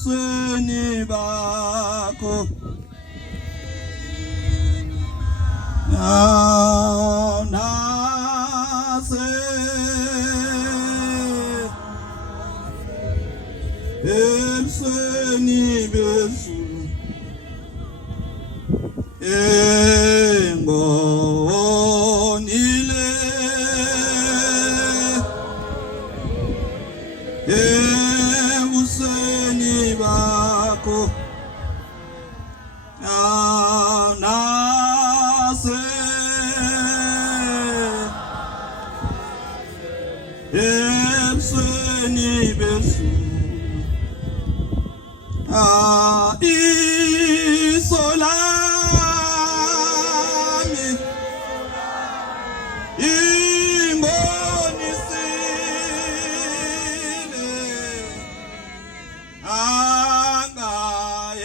ebusweni bakho nase ebusweni bezulu engonile ebusweni bakho nase ebusweni bezulu isolami ingonisile angayephula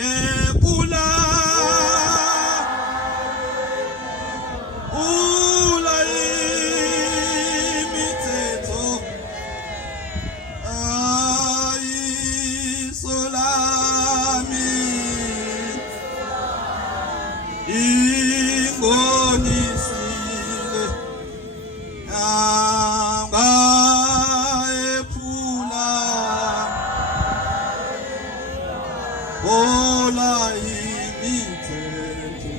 imithetho isolami ingonisile angayephula imithetho.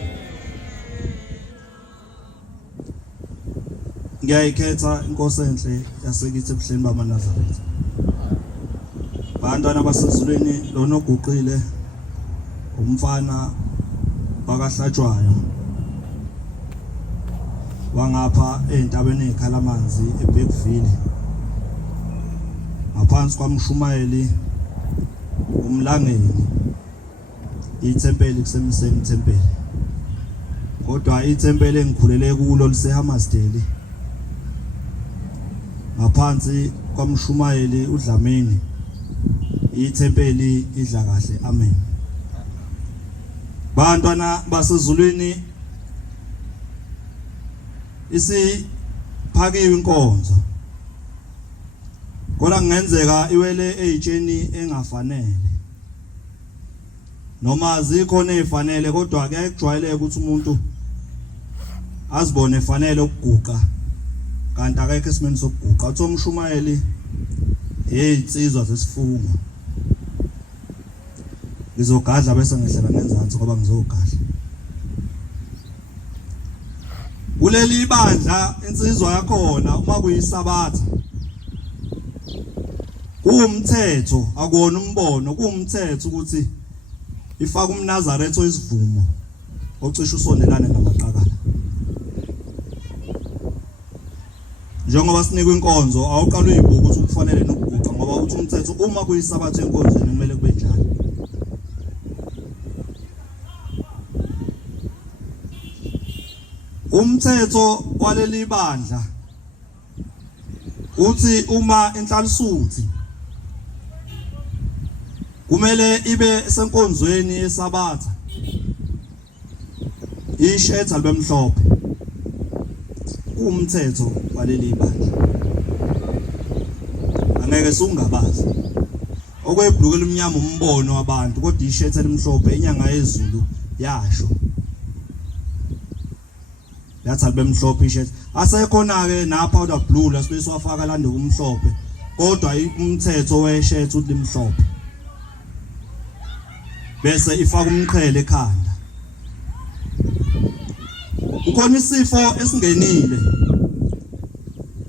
Ngiyayikhetha inkosi enhle yasekithi ebuhleni bamaNazaretha. Bantwana basezulwini lona oguqile umfana bakahlatshwayo wangapha entabeni eKhalamanzi eBeckville ngaphansi kwaMshumayeli umlangeni ithempeli kusemseni ithempeli kodwa ithempeli engikhulele kulo liseHammersdale ngaphansi kwaMshumayeli uDlamini ithempeli idla kahle. Amen. Bantwana basezulwini isiphakiwe inkonzo kodwa kungenzeka iwele ejeni engafanele noma azikhona ezifanele kodwa ke kujwayeleke ukuthi umuntu azibone efanele ukuguqa kanti akekho esimeni sokuguqa. Uthi uMshumayeli insizwa zesifungo ngizogadla bese ngehlela ngenzansi ngoba ngizogadla kuleli bandla. Insizwa yakhona uma kuyiSabatha kuwumthetho akuwona umbono, kuwumthetho ukuthi ifaka umNazaretha oyisivumo ocisha usondelane namaqakala. Njengoba sinikwe inkonzo awuqala uyibhuku ukuthi kufanele nokuguqa ngoba uthi umthetho uma kuyiSabatha enkonzweni kumele kube njalo. Umthetho waleli bandla uthi uma inhlalisuthi kumele ibe senkonzweni yeSabatha ishetha libemhlophe. Umthetho waleli bandla angeke sungabazi okwebhuluke elimnyama umbono wabantu kodwa ishetha elimhlophe inyanga yezulu yasho yathi libemhlophe ishetha. Asekhona ke na powder blue la sibe siwafaka lande kumhlophe kodwa umthetho weshetha uthi limhlophe bese ifaka umqhele ekhanda. Ukhona isifo esingenile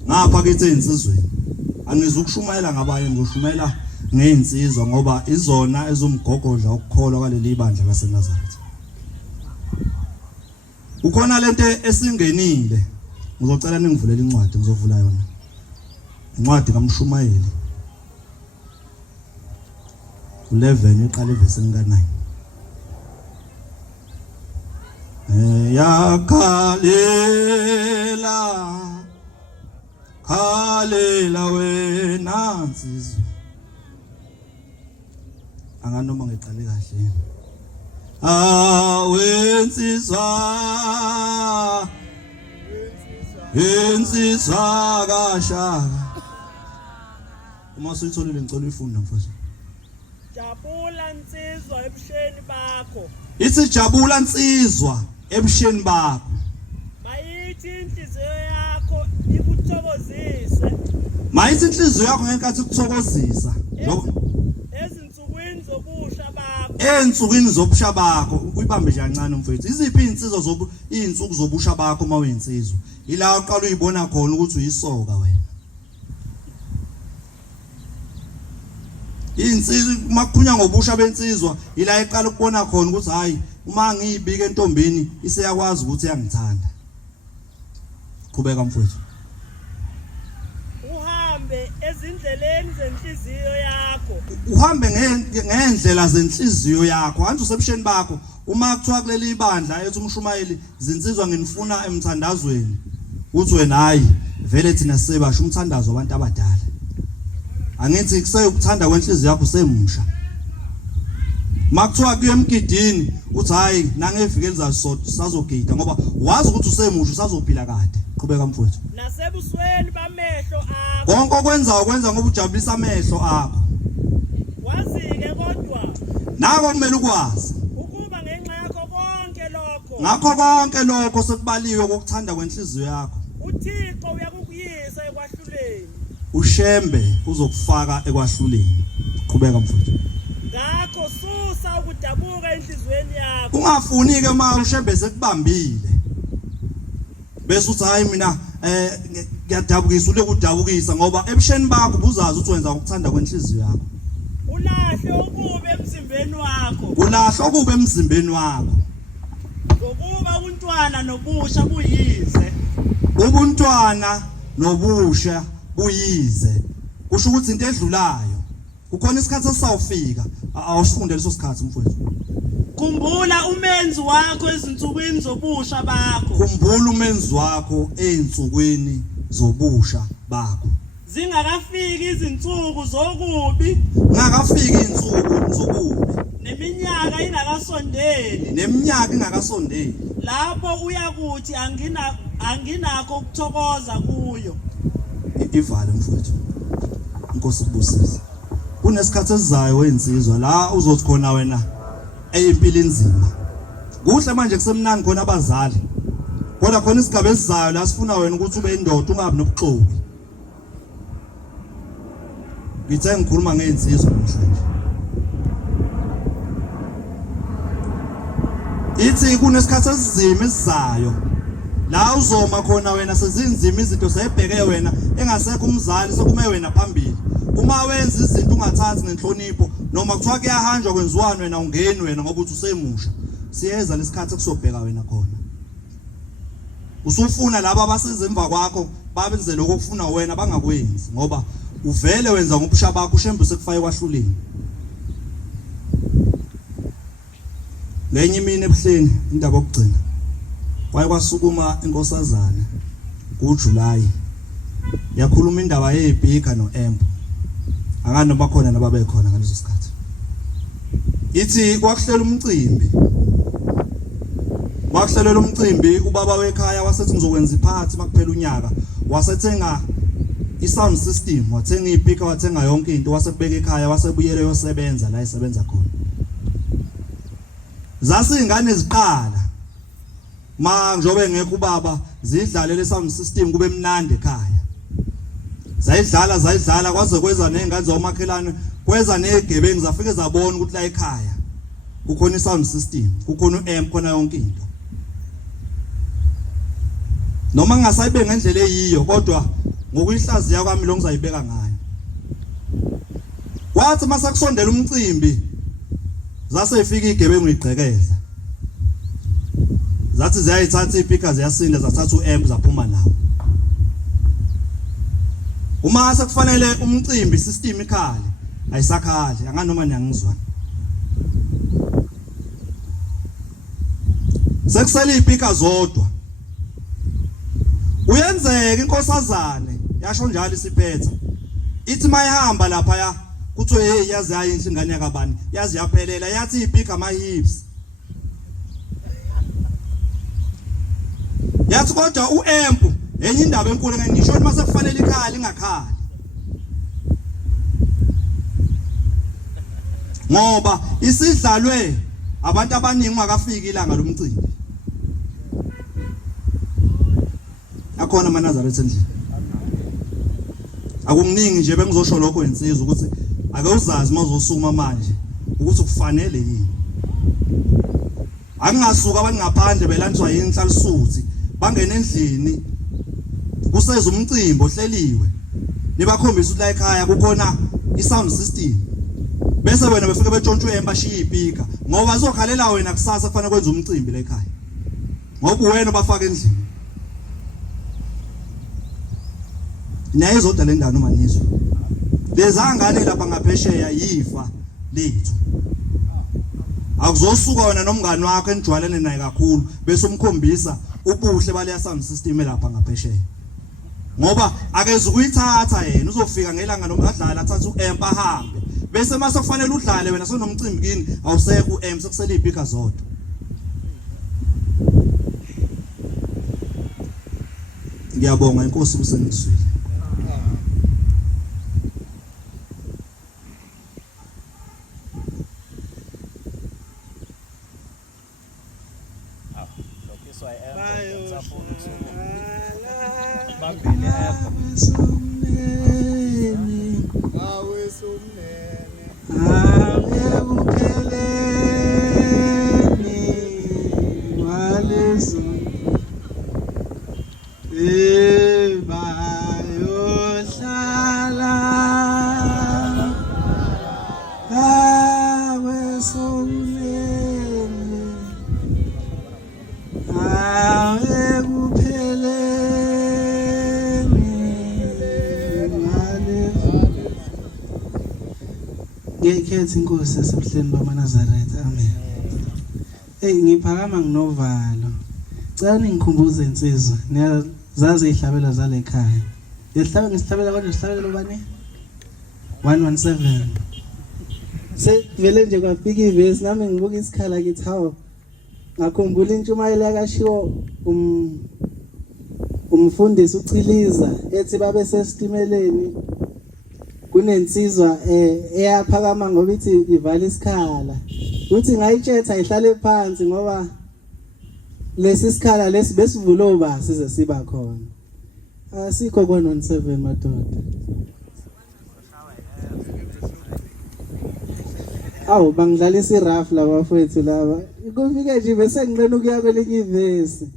ngapha kithi insizweni angizukushumayela ngabaye ngoshumayela ngeinsizwa ngoba izona ezomgogodla ukukholwa kwaleli bandla laseNazaretha. Ukhona lento esingenile ngizocela ningivulela incwadi ngizovula yona incwadi kaMshumayeli 11 iqala evesini ka9. Khalela wena nsizwa anganoma ngiqale kahle wensizwa kashaka uma usuyitholile ngicela uyifunda mfowethu Jabula nsizwa ebusheni bakho. Ithi jabula nsizwa ebusheni bakho. Mayithi inhliziyo yakho ikuthokozise. Mayithi inhliziyo yakho ngenkathi ikuthokozisa. Ezinsukwini zobusha bakho. Ensukwini zobusha bakho uyibambe nje kancane mfethu. Iziphi insizwa izinsuku zobusha bakho mawinsizwa? Ila uqala uyibona khona ukuthi uyisoka wena. Insizwa makukhunya ngobusha bensizwa ila iqala ukubona khona ukuthi hayi uma ngiyibika entombini iseyakwazi ukuthi iyangithanda. Qhubeka mfowethu. Uhambe ezindleleni zenhliziyo yakho. Uhambe ngendlela zenhliziyo yakho. Manje usebusheni bakho uma kuthiwa kuleli bandla ethi umshumayeli zinsizwa nginifuna emthandazweni. Uthi wena hayi vele thina sisebasha umthandazo wabantu abadala. Angithi kuseyukuthanda kwenhliziyo yakho semusha. Makuthiwa kuye emgidini uthi hayi nangevike lizasazogida ngoba wazi ukuthi usemusha usazophila kade. Qhubeka mfowethu. Nasebusweni bamehlo akho. Konke okwenza ngoba ujabulisa amehlo akho. Wazi-ke kodwa nako kumele ukwazi ukuba ngenxa yakho konke lokho. Ngakho konke lokho sekubaliwe kokuthanda kwenhliziyo yakho. uThixo uyakuyisa ekwahluleni. uShembe uzokufaka ekwahluleni. Qhubeka mfowethu. Ngakho susa ukudabuka enhlizweni yakho. Ungafuni ke ma uShembe sekubambile. Bese uthi hayi mina ngiyadabukisa ule kudabukisa ngoba ebusheni bakho buzazi ukuthi wenza ukuthanda kwenhliziyo yakho. Ulahle okubi emzimbeni wakho. Ulahle okubi emzimbeni wakho. Ngokuba untwana nobusha buyize. Ubuntwana nobusha buyize. Kusho ukuthi into edlulayo. Kukhona isikhathi esawufika. Awusifunde leso sikhathi mfowethu. Khumbula umenzi wakho ezinsukwini zobusha bakho. Khumbula umenzi wakho ezinsukwini zobusha bakho. Zingakafiki izinsuku zokubi. Ngakafiki izinsuku zokubi. Neminyaka ingakasondeli. Neminyaka ingakasondeli. Lapho uyakuthi anginakho ukuthokoza kuyo. Ivale mfowethu. Inkosi kubusise. Kunesikhathi esizayo weinsizwa la uzothi khona wena eyimpilo inzima. Kuhle manje kusemnandi khona abazali. Kodwa khona isigaba esizayo la sifuna wena ukuthi ube indoda ungabi nobuxoki. Ngithe ngikhuluma ngeinsizwa namhlanje. Ithi kunesikhathi esizima esizayo. La uzoma khona wena sezinzima izinto zebheke wena engasekho umzali sekume wena phambili. Uma wenza izinto ungathathi ngenhlonipho noma kuthiwa kuyahanjwa kwenziwani wena ungeni wena ngoba uthi usemusha. Siyeza lesikhathi ekusobheka wena khona. Usufuna laba abasiza emva kwakho babenze lokho okufuna wena bangakwenzi ngoba uvele wenza ngobusha bakho uShembe sekufaye kwahluleni. Lenye imini ebuhleni indaba yokugcina. Kwaye kwasukuma inkosazana kuJulayi. Yakhuluma indaba yeBhika noEmpo. Akani noma khona nababekhona ngaleso sikhathi. Ithi kwakuhlela umcimbi. Kwakuhlelela umcimbi ubaba wekhaya wasethi ngizokwenza iphathi makuphela unyaka. Wasethenga isound system, wathenga iBhika, wathenga yonke into, wasebeka ekhaya, wasebuyele yosebenza la esebenza khona. Zasingane ziqala. Njobe ngekho ubaba zidlale le sound system kube mnandi ekhaya. Zayidlala kwaze kweza nezingane zomakhelane, kweza negebengu zafike zabona ukuthi la ekhaya kukhona isound system, kukhona uamp, khona yonke into. Noma ngingasayibe ngendlela eyiyo kodwa ngokuyihlaziya kwami lo ngizayibeka ngayo. Wathi mase kusondela umcimbi zase ifika igebengu igqekeza. Zathi ziyayithatha iBhika ziyasinda zathatha uamp zaphuma nawo. Uma sekufanele umcimbi system ikhale ayisakhali angani noma niyangizwa. Sekusela iBhika zodwa. Uyenzeka inkosazane yasho njalo isiphetha. Ithi mayihamba lapha ya kuthiwe hey yazi ayinhle ingane yakabani yazi yaphelela yathi iBhika ama hips. Yathi kodwa uamp enye indaba enkulu ngisho ukuthi mase kufanele ikhali ingakhali. ngoba isidlalwe abantu abaningi makafiki ilanga lomcimbi akhona amaNazaretha endlini akumningi nje bengizosho lokho insizwa ukuthi ake uzazi mawuzosukuma manje ukuthi kufanele yini angasuka abantu ngaphandle belanjwa yinhlalisuthi bangena endlini kuseza umcimbi ohleliwe nibakhombisa ukuthi la ekhaya kukhona isound system bese wena befike betshontshe empashiya ipika ngoba azokhalela wena kusasa kufanele kwenza umcimbi la ekhaya ngoba wena bafaka endlini naye izodwa le ndalo manizwe lezangane lapha ngaphesheya yifa lethu akuzosuka wena nomngane wakho enijwalene naye kakhulu bese umkhombisa ubuhle bale sound system lapha ngaphesheya ngoba akeze ukuyithatha yena uzofika ngelanga nomadlala athatha uempa ahambe bese mase kufanele udlale wena sonomcimbi kini awusekho uem sekusele ipika zodwa ngiyabonga inkosi kuseniswile ngekhethi inkosi yasemhleni bamaNazaretha amen. Ngiphakama nginovalo. Cela ningikhumbuze insizwa. Niyazazi ihlabela zale ekhaya. Ngihlabela ngisihlabela konje sihlabela bani? 117. Vele nje kwafika ivesi nami ngibuka isikhala kithi hawo. Ngakhumbula intshumayelo yakashiwo umfundisi uChiliza ethi babe sesitimeleni kunensizwa eyaphakama ngoba ithi ivala isikhala uthi ngayitshetha ihlale phansi ngoba lesi sikhala lesi besivuloba size siba khona asikho kwa-17 madoda awu bangidlalisa irafu laba bafowethu laba kufike nje bese nginqena ukuya kwelinye ivesi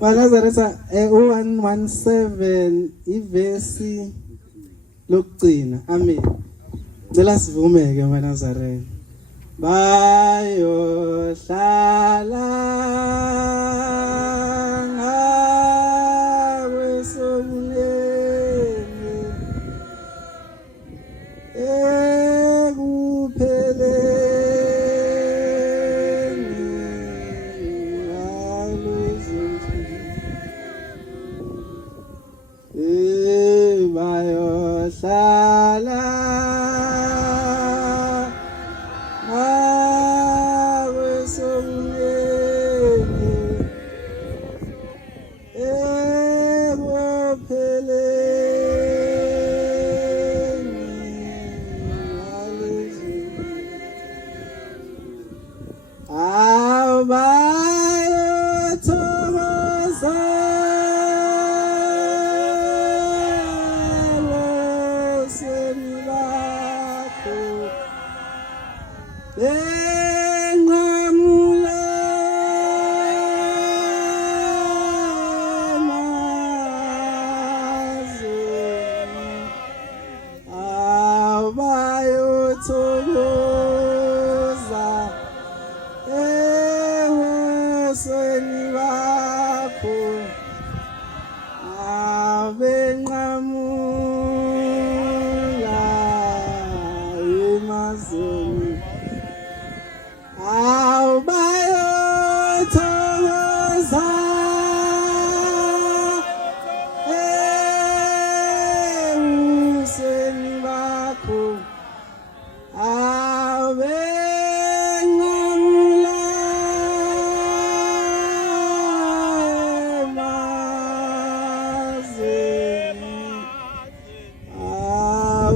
maNazaretha 117 ivesi lokugcina amen. Ngicela sivumeke maNazaretha bayohlala ngawe somyeni bayohlala ngawe somyeni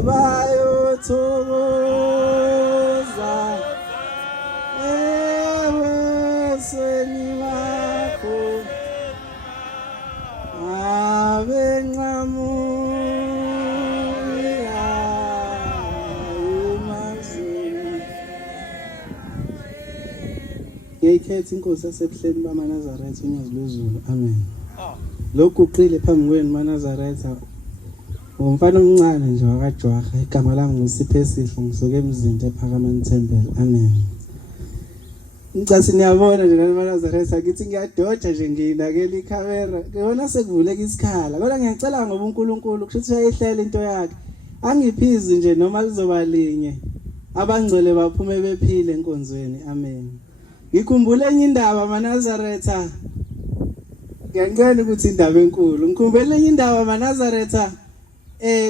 Bye. ngiyayikhetha inkosi yasebuhleni bamaNazaretha uNyazi Lwezulu. Amen. Lokhu uqile phambi kwenu maNazaretha. Umfana omncane nje wakajwaha. Igama lami nguSiphe Sihle, ngisuke emzinto ePhakamani Temple. Amen. Ngicasi niyabona nje maNazaretha ngithi ngiyadoda nje nginakela ikhamera. Ngibona sekuvuleka isikhala. Kodwa ngiyacela ngoba uNkulunkulu kushuthi uyayihlela into yakhe. Angiphizi nje noma kuzoba linye. Abangcwele baphume bephile enkonzweni. Amen. Ngikhumbule enye indaba maNazaretha. Ngiyangena ukuthi indaba enkulu. Ngikhumbule enye indaba maNazaretha.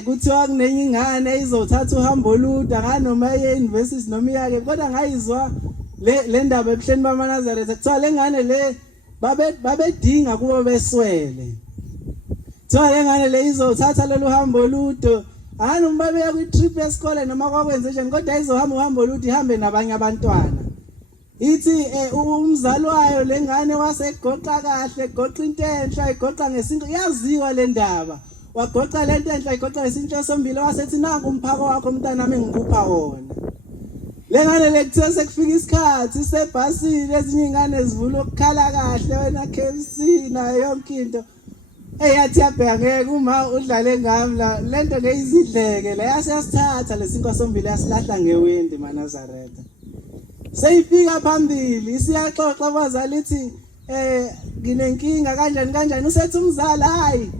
Kuthiwa kunenye ingane izothatha uhambo olude nganoma ye-university noma iyake kodwa ngayizwa le ndaba ebuhleni bamaNazaretha kuthiwa le ngane le babedinga kubo beswele. Kuthiwa le ngane le izothatha lolu hambo olude nganoma babeya kwi-trip yesikole noma kwakwenze njani kodwa izohamba uhambo olude ihambe nabanye abantwana. Ithi umzali wayo le ngane wasegoqa kahle, egoqa into enhle, egoqa ngesinto yaziwa le ndaba. Wagoqa lento enhle igoqa ngesinto sombili wasethi nangu umphako wakho mntanami ngikupha wona. Le ngane lekuthiwa sekufika isikhathi sebhasini ezinye ingane zivula ukukhala kahle wena KFC nayo yonke into. Eyathi yabheka ngeke uma udlale ngami la lento ngeyizidleke la yasithatha lesinto sombili yasilahla ngewindi maNazaretha. Seyifika phambili isiyaxoxa abazali ithi nginenkinga kanjani usethi umzali hayi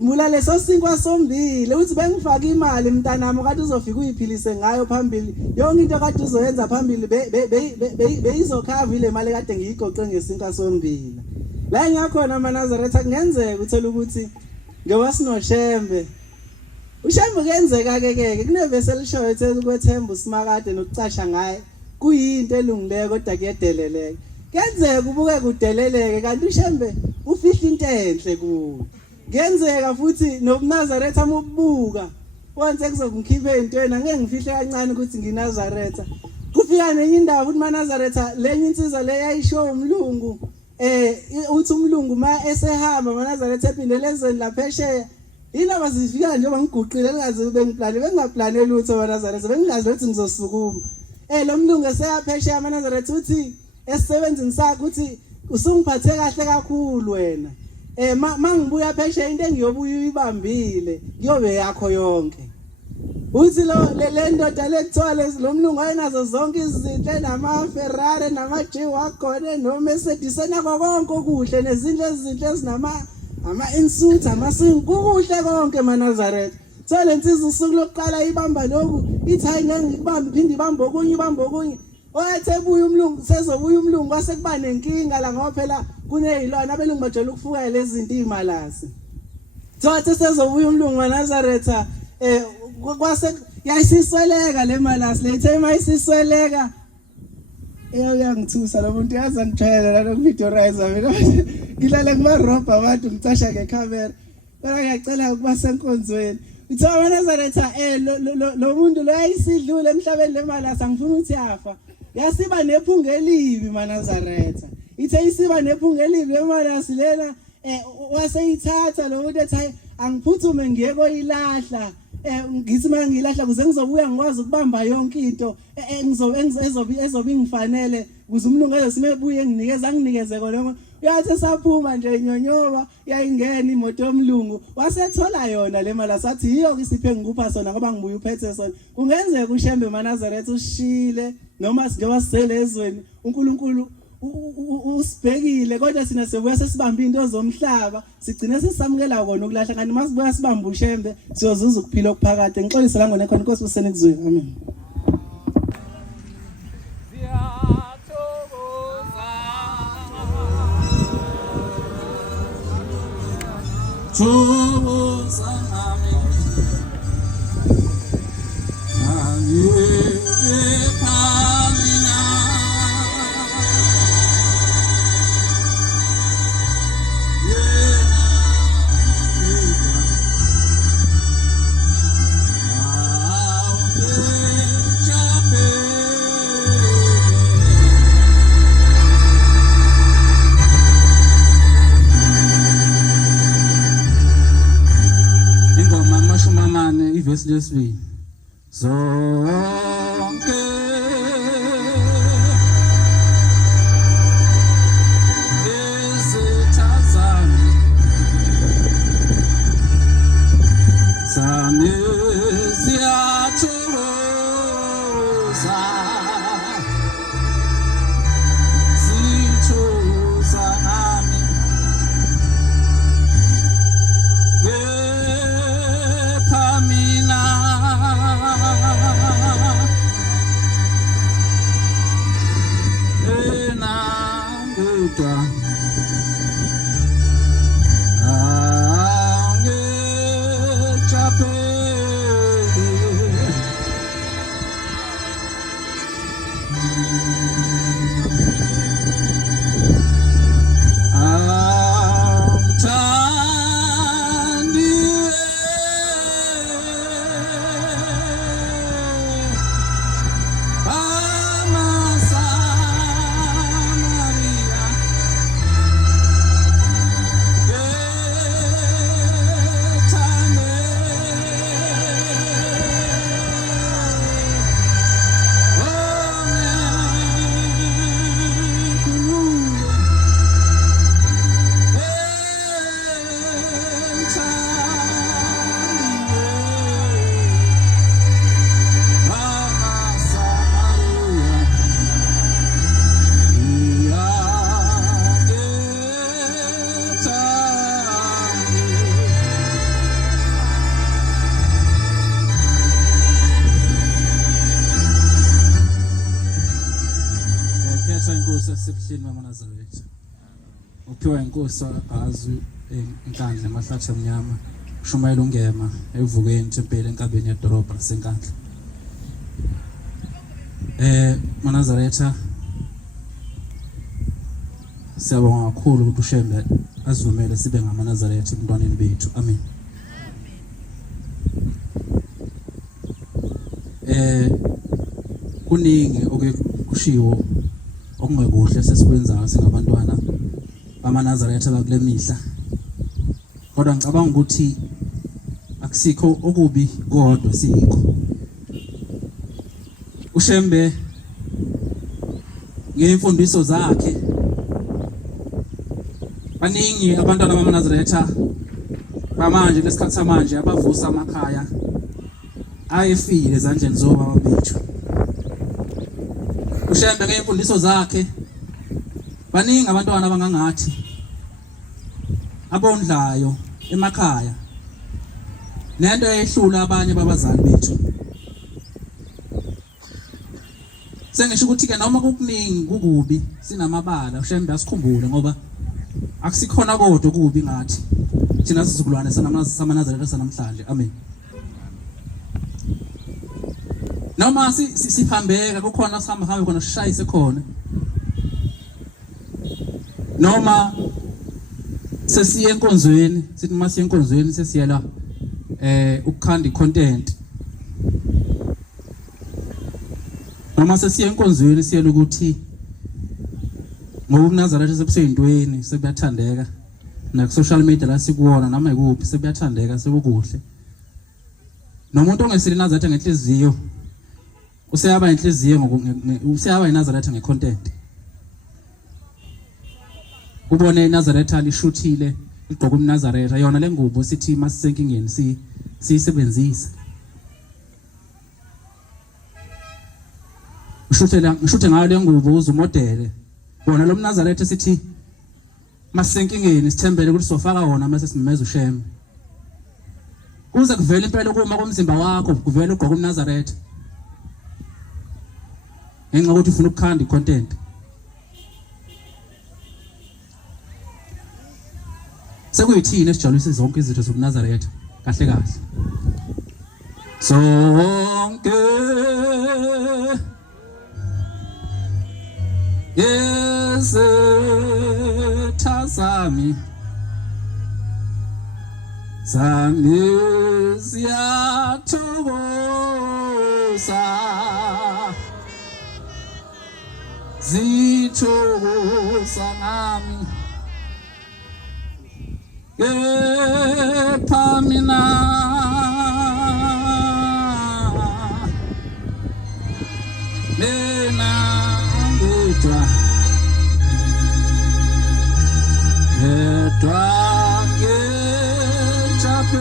mula leso sinkwa sombili uthi bengifaka imali mntanami kade uzofika uyiphilise ngayo phambili yonke into kade uzoyenza phambili beyizokhava ile mali kade ngiyigoqe ngesinkwa sombili la ngiyakhona maNazaretha kungenzeka uthola ukuthi ngewasino Shembe uShembe kuyenzeka ke kunevese elishoyo ethi ukwethemba usimakade nokucasha ngaye kuyinto elungileyo kodwa kuyedeleleke kuyenzeka ubuke kudeleleke kanti uShembe ufihla into enhle kuwe. Ngenzeka futhi noNazaretha amubuka wenze kuzokungikhipha entweni angeke ngifihle kancane ukuthi nginazaretha kufika nenye indaba futhi maNazaretha lenye insizwa le yayisho umlungu uthi umlungu ma esehamba maNazaretha ephindelezeni laphesheya indaba zifika njengoba ngiguqile engazi bengaplane lutho maNazaretha bengazi ukuthi ngizosukuma lo mlungu eseyaphesheya maNazaretha uthi esebenzini sakhe uthi usungiphathe kahle kakhulu wena mangibuya phesheya into engiyobuya uyibambile kuyobe yakho yonke uthi le ndoda lekuthiwa lo mlungu wayenazo zonke izinto nama-Ferrari nama-G-Wagon no-Mercedes enakho konke okuhle nezindlu ezinhle ama-insuit amasinki kukuhle konke maNazaretha. So le nsizwa usuku lokuqala ibamba lokhu ithi hayi ngeke ngikubambe iphinde ibambe okunye owathi ebuya umlungu sezobuya umlungu wasekuba nenkinga la ngoba phela kuneyilwana abelungu bajwayele ukufuka lezi zinto imalasi. Thothi sezobuya umlungu maNazaretha kwase yayisisweleka le malasi lethe mayisisweleka uyangithusa lo muntu yazi angijwayele la lokuvidorizer mina ngilale kumarobha abantu ngicasha ngecamera kodwa ngiyacela ukuba senkonzweni uthiwa maNazaretha lo muntu lo yayisidlule emhlabeni le malasi angifuni ukuthi yafa yasiba nephunga elibi maNazaretha ithe isiba nephunga elibi emalasi lena waseyithatha lo muntu ethi angiphuthume ngiye koyilahla ngithi mangilahla kuze ngizobuya ngikwazi ukubamba yonke into ezobe ingifanele kuze umlungu ezosimebuye nginikeze konke uyathi saphuma nje inyonyoba yayingena imoto yomlungu wasethola yona le mali sathi yiyo isiphe ngikupha sona ngoba ngibuya uphethe sona kungenzeka uShembe maNazaretha ushile noma njengoba sisele ezweni uNkulunkulu usibhekile kodwa sina sibuya sesibamba into zomhlaba sigcine sesamukela kona ukulahla kanti masibuya sibamba uShembe siyozuza ukuphila okuphakade ngixolise la ngone khona inkosi usenekuzweni amen. Verse leswi zonke Zami ziyathokoza zithokoza nami kepha mina enangudwa sebuhleni bamaNazaretha uphiwa inkosi azu enkandla amahlathi amnyama ushumayela ungema evukeni tempele enkabeni yedolobha lasenkandla maNazaretha siyabonga kakhulu ukuthi uShembe azivumele sibe ngamaNazaretha ebantwaneni bethu amen kuningi okukushiwo okungekuhle sesikwenzayo singabantwana bamaNazaretha bakule mihla kodwa ngicabanga ukuthi akusikho okubi kodwa sikho uShembe ngeimfundiso zakhe baningi abantwana bamaNazaretha bamanje lesikhathi samanje abavusa amakhaya ayefile ezandleni zobaba bethu uShembe ngeimfundiso zakhe baningi abantwana abangangathi abondlayo emakhaya nento eyehlula abanye babazali bethu sengisho ukuthi ke noma kukuningi kukubi sinamabala uShembe asikhumbule ngoba akusikhona kodwa kubi ngathi thina sizukulwane samaNazaretha sanamhlanje amen noma siphambeka kukhona sihamba khona sishayise khona noma sesiye enkonzweni sithi masiye enkonzweni sesiyela ukukhanda icontent noma sesiye enkonzweni siyela ukuthi ngoba uNazaretha sebuseyintweni sebuyathandeka na social media la sikuwona noma ikuphi sebuyathandeka sebukuhle nomuntu ongesile Nazaretha ngenhliziyo useyaba inhliziyo useyaba iNazaretha ngecontent ubone iNazaretha lishuthile igqoka uNazaretha yona lengubo sithi masisenkingeni siyisebenzisa ushuthe ngayo lengubo uzumodele wona lo mNazaretha sithi masisenkingeni sithembele ukuthi sofaka wona mase simeza uShembe kuze kuvele impela kuma komzimba wakho kuvele ugqoka uNazaretha ngenxa ukuthi ufuna ukukhanda icontent sekuyithini esijabulisa zonke izitho zobuNazaretha kahle kahle zonke yezitha zami ziyathokoza zithokoza ngami kepha mina ngudwa ngechapeli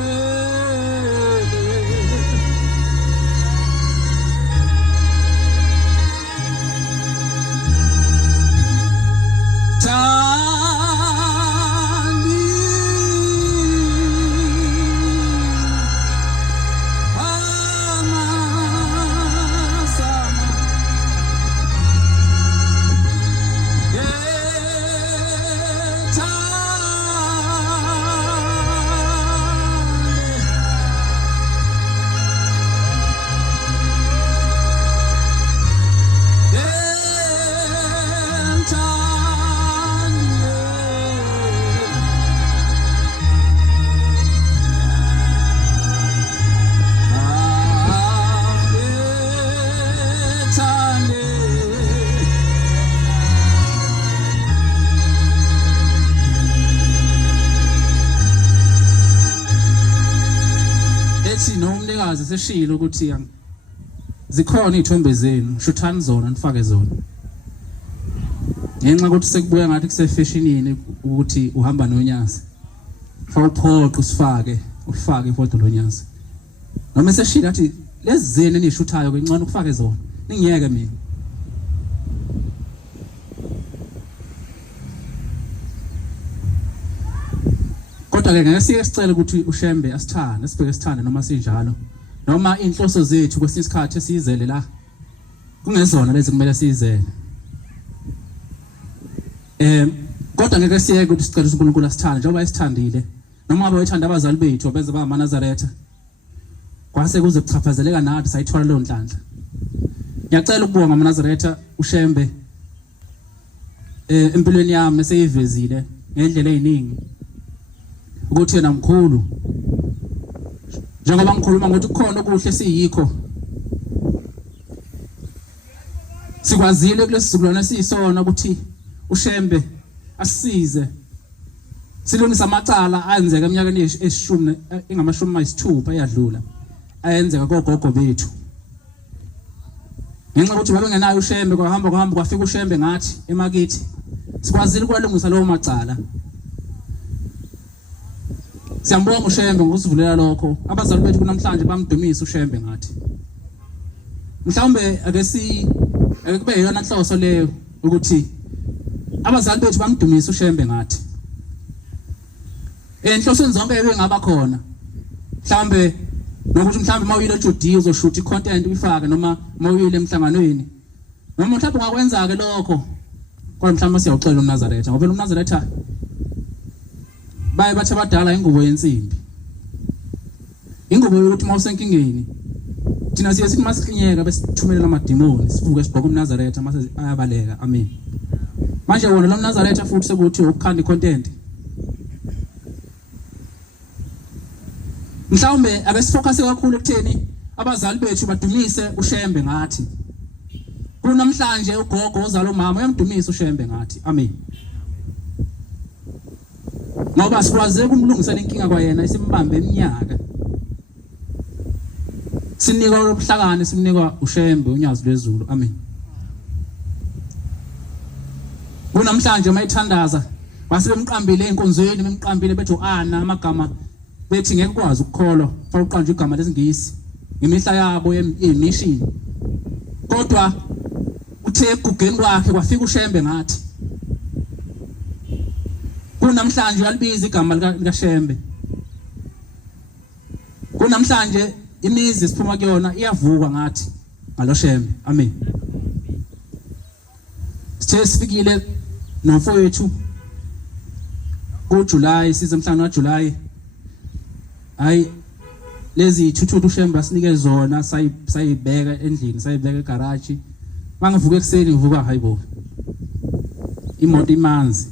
ethi nomnikazi seshilo ukuthi zikhona izithombe zenu shuthani zona nifake zona ngenxa ukuthi sekubuya ngathi kusefashionini ukuthi uhamba noNyazi fawuphoqa ufake ifoto loNyazi noma seshilo athi lezi zenu nishuthayo kwencane ukufake zona ningiyeke mina kodwa ke ngeke sike sicela ukuthi uShembe asithande sibheke sithande noma sinjalo noma inhloso zethu kwesinye isikhathi esizele la kungezona lezi kumele sizele kodwa ngeke siyeke ukuthi sicela uNkulunkulu asithande njengoba esithandile noma ngabe wethanda abazali bethu abenza bamaNazaretha kwase kuze kuchaphazeleka nathi sayithola leyo nhlanhla ngiyacela ukubonga amaNazaretha uShembe empilweni yami eseyivezile ngendlela eziningi ukuthi yena mkhulu njengoba ngikhuluma ngokuthi kukhona okuhle siyikho sikwazile kulesi sizukulwane siyisona ukuthi uShembe asisize silungisa amacala ayenzeka eminyakeni eshumi engamashumi ayisithupha eyadlula ayenzeka kogogo bethu ngenxa ukuthi babengenayo uShembe kwahamba kwafika uShembe ngathi emakithi sikwazile ukwalungisa lawo macala siyambonga uShembe ngokusivulela lokho abazali bethu kunamhlanje bamdumisa uShembe ngathi mhlawumbe ake kube yona nhloso leyo ukuthi abazali bethu bamdumisa uShembe ngathi enhlosweni zonke ebengaba khona mhlawumbe nokuthi mhlawumbe mawuyile eJudiya uzoshutha icontent uyifake noma mawuyile emhlanganweni noma mhlawumbe ungakwenza ke lokho kodwa mhlawumbe siyawuxela uNazaretha ngoba uNazaretha baye bathi abadala ingubo yensimbi ingubo yokuthi mawusenkingeni thina siye sithi masikhinyeka besithumelela amadimoni sivuke sibhoka uNazaretha mase ayabaleka amen manje wona lo Nazaretha futhi sekuthi ukukhanda icontent mhlawumbe abesifocus kakhulu ekutheni abazali bethu badumise uShembe ngathi kunamhlanje ugogo ozalo mama uyamdumisa uShembe ngathi amen ngoba sikwaze ukumlungisela inkinga kwayena isimbambe eminyaka sinikwa ubuhlakani simnikwa uShembe uNyazi Lwezulu amen kunamhlanje mayithandaza basebemqambile einkonzweni bemqambile bethu ana amagama bethi ngeke kwazi ukukholwa fa uqanje igama lesingisi ngemihla yabo yemission kodwa uthe egugeni kwakhe kwafika uShembe ngathi kunamhlanje uyalibiza igama likaShembe kunamhlanje imizi siphuma kuyona iyavuka ngathi ngalo Shembe amen sithe sifikile nomfowethu kuJuly size mhlanje kaJuly hayi lezi ithuthu uShembe asinike zona sayibeka endlini sayibeka egarage mangivuka ekseni ngivuka hayibo imoto imanzi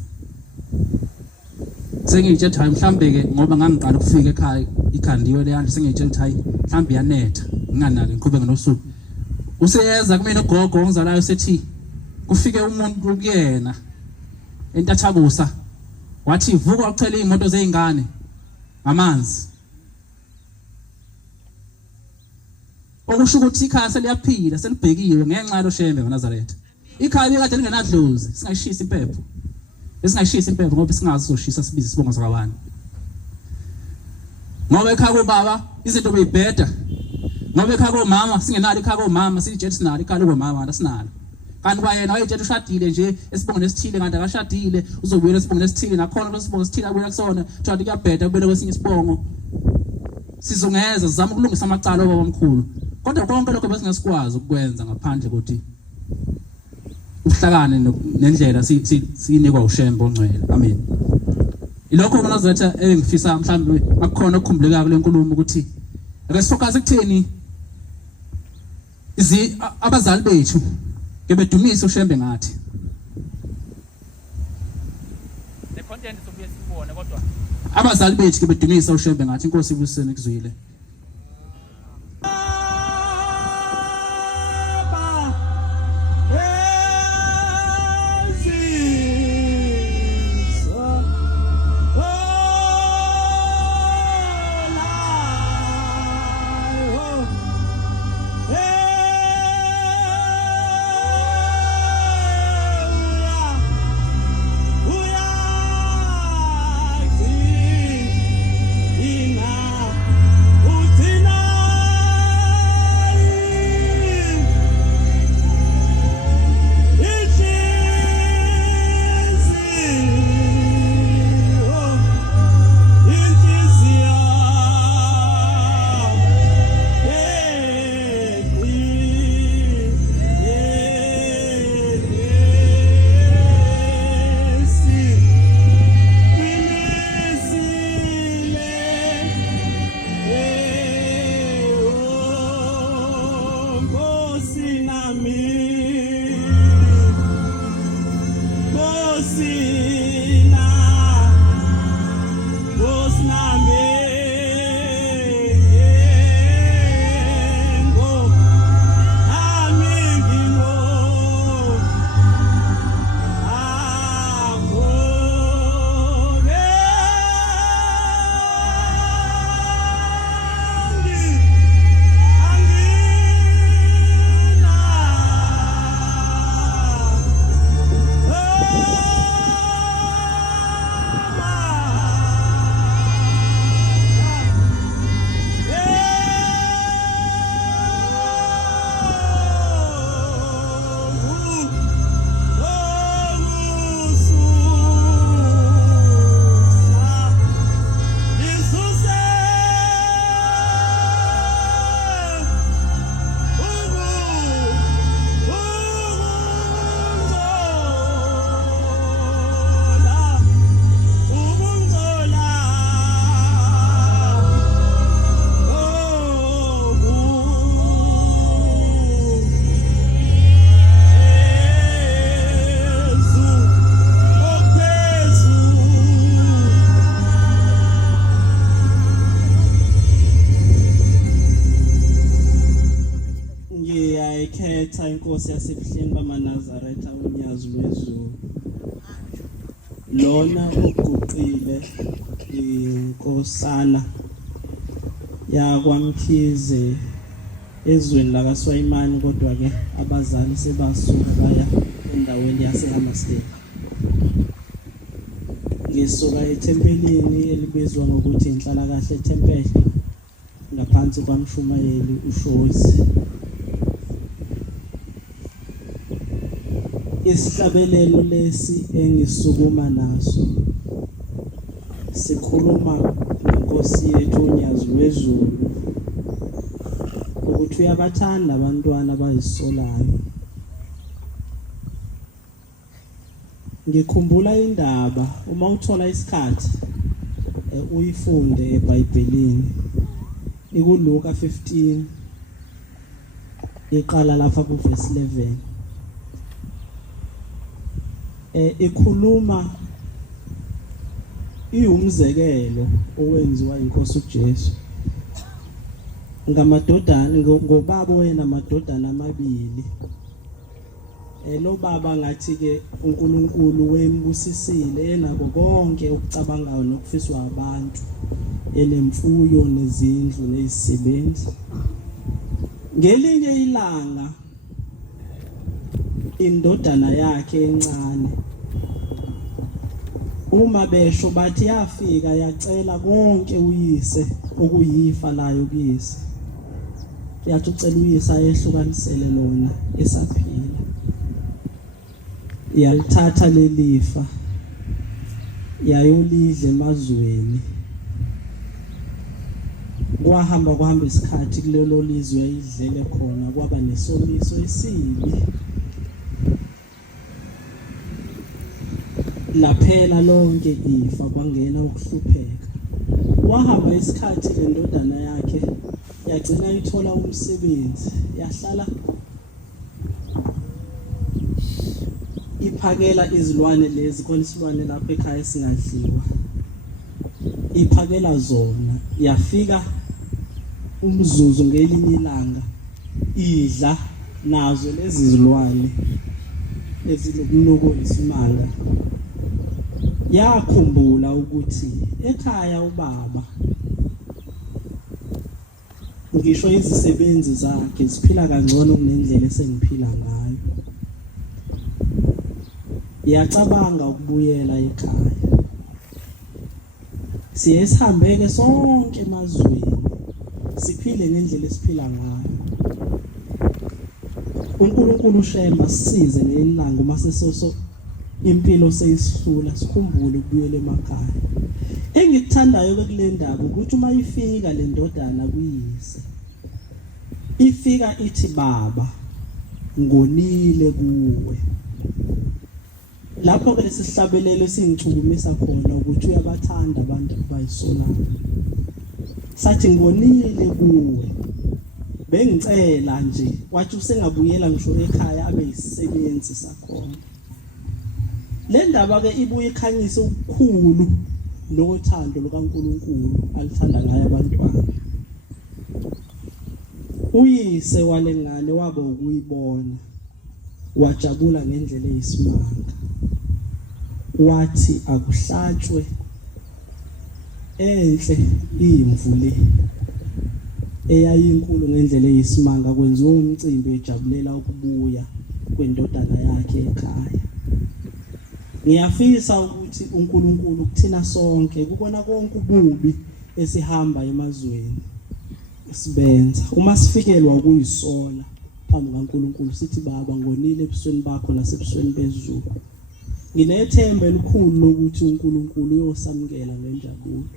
sengitshe ukuthi mhlambe ke ngoba ngangiqala ukufika ekhaya ikhandiwe leyandle sengitshe ukuthi mhlambe yanetha nginganaki ngiqhubeke nosuku useyeza kumina ugogo ongizalayo sethi kufike umuntu kuyena entathakusa wathi vuka ucela imoto zeingane amanzi okusho ukuthi ikhaya seliyaphila selibhekiwe ngenxa loShembe ngoNazaretha ikhaya bekade lingenadlozi singayishisa impepho esingayishisa impepho ngoba singazi soshisa sibize sibonga sakabani ngoba ekhaya kobaba izinto beyibheda ngoba ekhaya komama singenalo ekhaya komama sijethi sinalo ekhaya komama asinalo kanti kwayena wayejethi ushadile nje esibongeni esithile kanti akashadile uzobuyela esibongeni esithile nakhona kwesibongo esithile abuya kusona thathi kuyabheda kubele kwesinye isibongo sizongeza sizama ukulungisa amacala obaba omkhulu kodwa konke lokho besingasikwazi ukwenza ngaphandle ukuthi ubuhlakane nendlela sinikwa uShembe ongcwele amen ilokho uNazaretha engifisa mhlawumbe akukhona okukhumbulekayo lenkulumo ukuthi ake sifocus ekutheni abazali bethu kebedumise uShembe ngathi le content sobuye sibone kodwa abazali bethu kebedumisa uShembe ngathi inkosi ibusene kuzwile Sina Bosname Ngo Amingino ngiyayikhetha inkosi yasebuhleni bamaNazaretha uNyazi Lwezulu lona uguqile inkosana yakwamkhize ezweni lakaSwayimani kodwa ke abazali sebasuka baya endaweni yaseHammersdale ngisuka ethempelini elibizwa ngokuthi inhlalakahle tempele ngaphansi kwamshumayeli uShozi isihlabelelo lesi engisukuma naso sikhuluma ngenkosi yethu uNyazi Lwezulu ukuthi uyabathanda abantwana abayisolayo. Ngikhumbula indaba uma uthola isikhathi uyifunde eBhayibhelini ikuLuka 15 iqala lapha ku verse 11 ikhuluma iumzekelo owenziwa inkosi uJesu ngamadodana ngobaba wena amadodana amabili lo baba ngathi ke uNkulunkulu wembusisile enako konke ukucabangayo nokufiswa abantu enemfuyo nezindlu nezisebenzi ngelinye ilanga indodana yakhe encane uma besho bathi yafika yacela konke uyise okuyifa layo kuyise yathi ucela uyise ayehlukanisele lona esaphila yalithatha lelifa yayolidla emazweni kwahamba isikhathi kulelo lizwe ayidlele khona kwaba nesomiso esibi laphela lonke ifa kwangena ukuhlupheka wahamba isikhathi lendodana yakhe yagcina ithola umsebenzi yahlala iphakela izilwane lezi khona isilwane lapha ekhaya singadliwa iphakela zona yafika umzuzu ngelinye ilanga idla nazo lezi zilwane ezilokunuko isimanga yakhumbula ukuthi ekhaya ubaba ngisho izisebenzi zakhe ziphila kangcono kunendlela esengiphila ngayo yacabanga ukubuyela ekhaya siyesihambeke sonke emazweni siphile ngendlela esiphila ngayo uNkulunkulu Shembe sisize ngelanga uma sesoso impilo seyisihlula sikhumbule ukubuyela emakhaya engikuthandayo kule ndaba ukuthi uma ifika le ndodana kuyise ifika ithi baba ngonile kuwe lapho ke lesihlabelelo singichukumisa khona ukuthi uyabathanda abantu abayisolayo sathi ngonile kuwe bengicela nje wathi usengabuyela ngisho ekhaya abe yisisebenzi sakhona Le ndaba ke ibuye ikhanyise ukukhulu lokuthando lukaNkulunkulu alithanda ngaye abantwana. Uyise walengane wabo ukuyibona, wajabula ngendlela eyisimanga. Wathi akuhlatshwe enhle imvu le eyayinkulu ngendlela eyisimanga, kwenziwa umcimbi ejabulela ukubuya kwendodana yakhe ekhaya. Ngiyafisa ukuthi uNkulunkulu kuthina sonke kubona konke ububi esihamba emazweni sibenza, uma sifikelwa ukuyisola phambi kaNkulunkulu sithi Baba ngonile ebusweni bakho nasebusweni bezulu. Nginethemba elikhulu lokuthi uNkulunkulu uyosamukela ngenjabulo.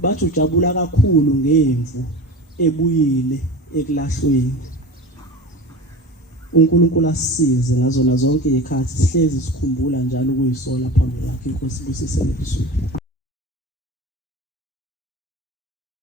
Bathi ujabula kakhulu ngemvu ebuyile ekulahlweni. uNkulunkulu asisize ngazona zonke izikhathi sihlezi sikhumbula njalo ukuyisola phambi kwakhe. Inkosi ibusise ngebusuku.